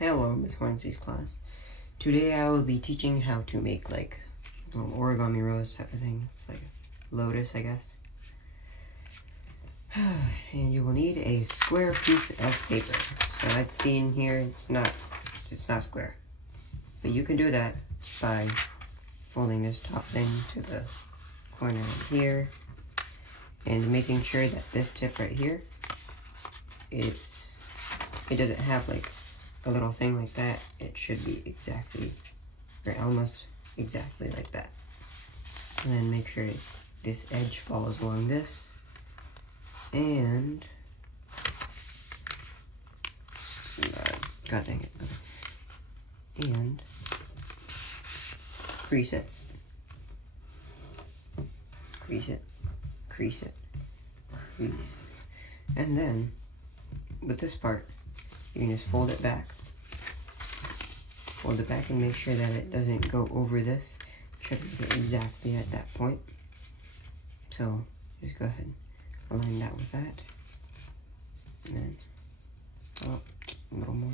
Hello, Miss Hornsby's class. Today I will be teaching how to make like an origami rose type of thing. It's like a lotus, I guess. And you will need a square piece of paper. So I've seen here, it's not square. But you can do that by folding this top thing to the corner right here and making sure that this tip right here, it doesn't have like a little thing like that. It should be exactly, or almost exactly like that. And then make sure this edge follows along this, and god dang it, okay. And crease it, crease it, crease it, crease, and then with this part, you can just fold it back and make sure that it doesn't go over this. Try to get exactly at that point. So just go ahead and align that with that. And then, oh, a little more.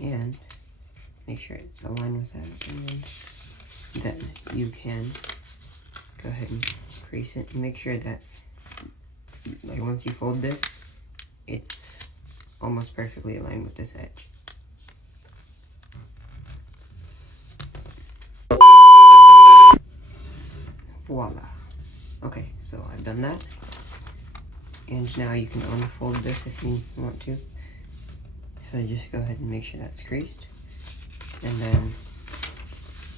And make sure it's aligned with that. And then you can go ahead and crease it and make sure that, like, once you fold this, it's almost perfectly aligned with this edge. Voila. Okay, so I've done that. And now you can unfold this if you want to. So just go ahead and make sure that's creased. And then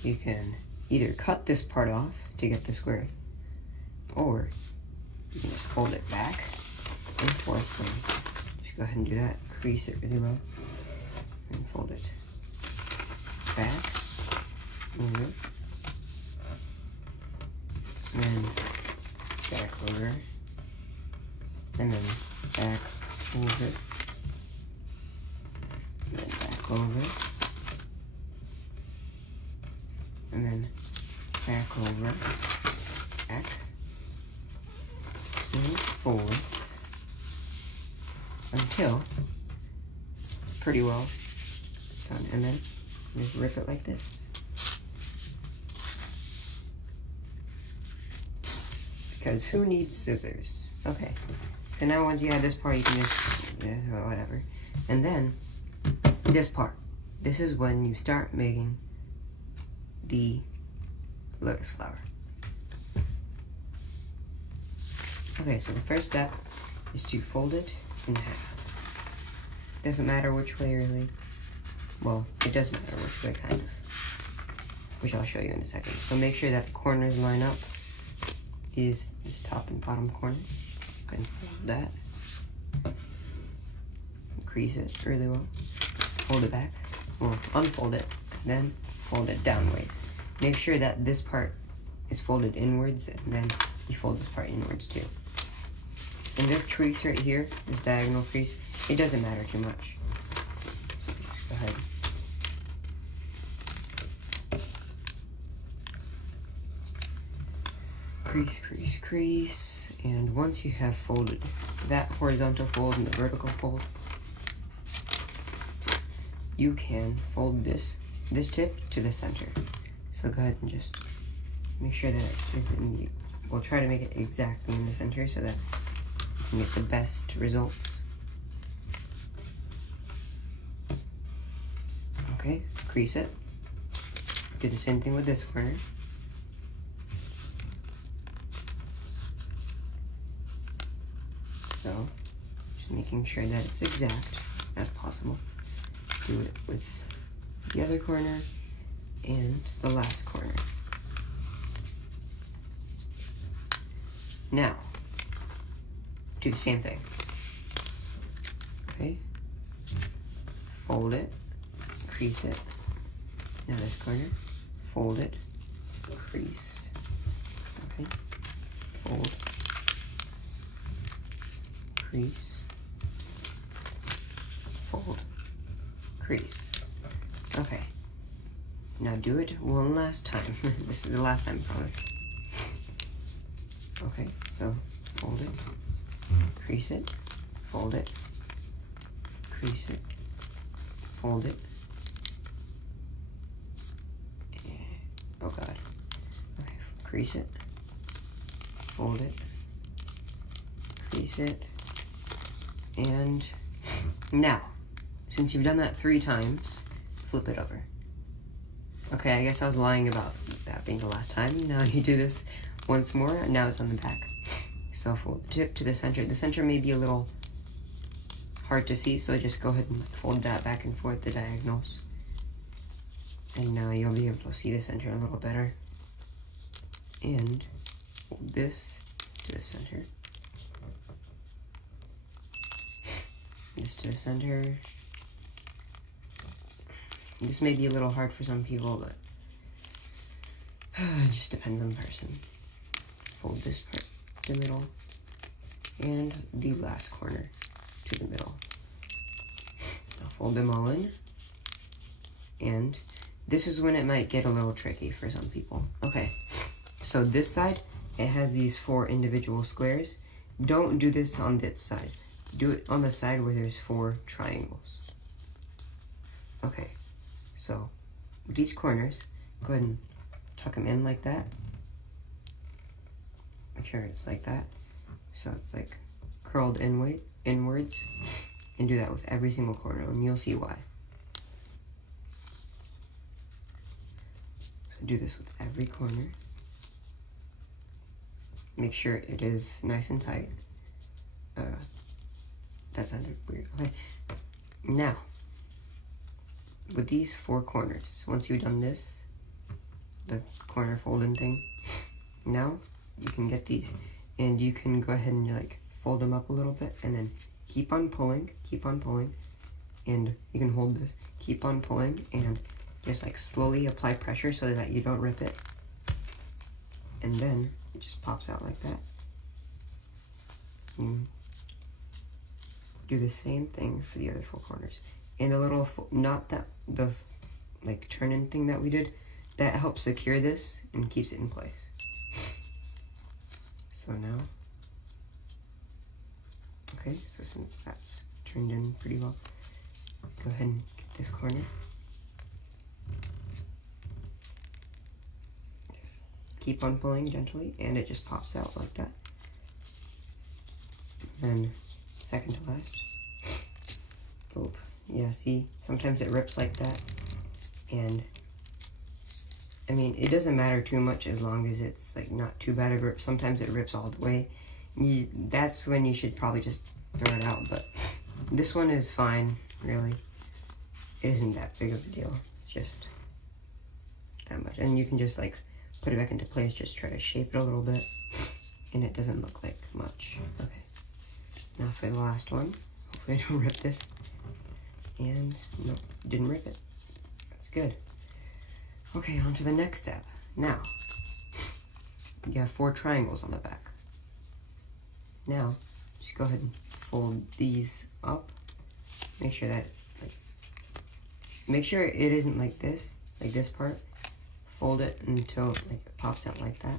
you can either cut this part off to get the square, or you can just fold it back and forth. So just go ahead and do that. Crease it really well and fold it back, over, and back over, and then back over, and then back over, and then back over, back, and forward, until it's pretty well done. And then just rip it like this. Because who needs scissors? Okay, so now once you have this part, you can just, whatever. And then, this part. This is when you start making the lotus flower. Okay, so the first step is to fold it in half. Doesn't matter which way really. Well, it does matter which way, kind of. Which I'll show you in a second. So make sure that the corners line up. These top and bottom corners. Go ahead and fold that. Crease it really well. Fold it back. Well, unfold it. Then fold it downwards. Make sure that this part is folded inwards, and then you fold this part inwards too. And this crease right here, this diagonal crease, it doesn't matter too much. So just go ahead. Crease, crease, crease. And once you have folded that horizontal fold and the vertical fold, you can fold this tip to the center. So go ahead and just make sure that it is in the, we'll try to make it exactly in the center so that you can get the best results. Okay, crease it. Do the same thing with this corner. So, just making sure that it's exact as possible. Do it with the other corner and the last corner. Now, do the same thing. Okay, fold it, crease it. Now this corner, fold it, crease. Okay, fold, crease, fold, crease. Okay, now do it one last time. This is the last time, I promise. Okay, so fold it, crease it, fold it, crease it, fold it. Oh god. Okay, crease it, fold it, crease it, and now, since you've done that 3 times, flip it over. Okay, I guess I was lying about that being the last time. Now you do this once more, and now it's on the back. So fold the tip to the center. The center may be a little hard to see, so just go ahead and fold that back and forth, the diagonals. And now you'll be able to see the center a little better. And fold this to the center. This to the center. This may be a little hard for some people, but it just depends on the person. Fold this part to the middle, and the last corner to the middle. I'll fold them all in, and this is when it might get a little tricky for some people. Okay, so this side, it has these 4 individual squares. Don't do this on this side. Do it on the side where there's 4 triangles. Okay, so with these corners, go ahead and tuck them in like that. Make sure it's like that. So it's like curled inwards. And do that with every single corner, and you'll see why. So do this with every corner. Make sure it is nice and tight. That sounded weird. Okay. Now, with these 4 corners, once you've done this, the corner folding thing, now you can get these, and you can go ahead and like fold them up a little bit, and then keep on pulling, and you can hold this, keep on pulling, and just like slowly apply pressure so that you don't rip it, and then it just pops out like that. And do the same thing for the other 4 corners. And the little, not that, the like turn-in thing that we did, that helps secure this and keeps it in place. So now, okay, so since that's turned in pretty well, go ahead and get this corner. Just keep on pulling gently, and it just pops out like that. And second to last. Oop. Yeah, see, sometimes it rips like that, and I mean, it doesn't matter too much as long as it's like not too bad of a rip. Sometimes it rips all the way. That's when you should probably just throw it out, but this one is fine, really. It isn't that big of a deal. It's just that much, and you can just like put it back into place, just try to shape it a little bit, and it doesn't look like much. Okay, now for the last one. Hopefully I don't rip this. And no, didn't rip it. That's good. Okay, on to the next step. Now, you have 4 triangles on the back. Now, just go ahead and fold these up. Make sure that, like, make sure it isn't like this part. Fold it until like it pops out like that.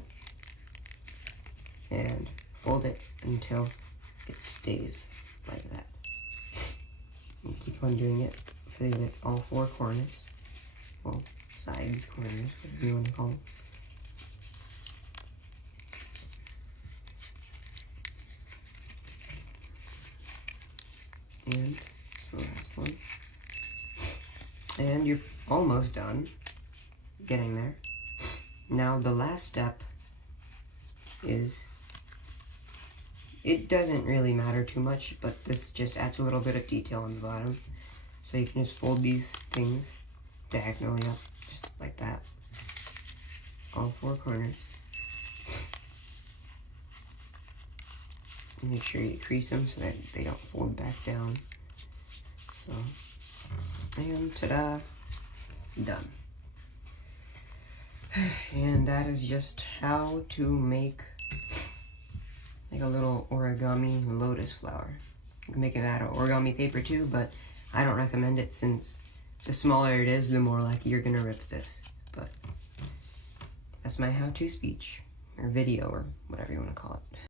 And fold it until it stays like that. And keep on doing it for all 4 corners. Well, sides, corners, whatever you want to call them. And the last one. And you're almost done. Getting there. Now the last step is, it doesn't really matter too much, but this just adds a little bit of detail on the bottom. So you can just fold these things diagonally up, just like that. All 4 corners. And make sure you crease them so that they don't fold back down. So, and ta-da, done. And that is just how to make like a little origami lotus flower. You can make it out of origami paper too, but I don't recommend it since the smaller it is, the more likely you're gonna rip this. But that's my how-to speech, or video, or whatever you want to call it.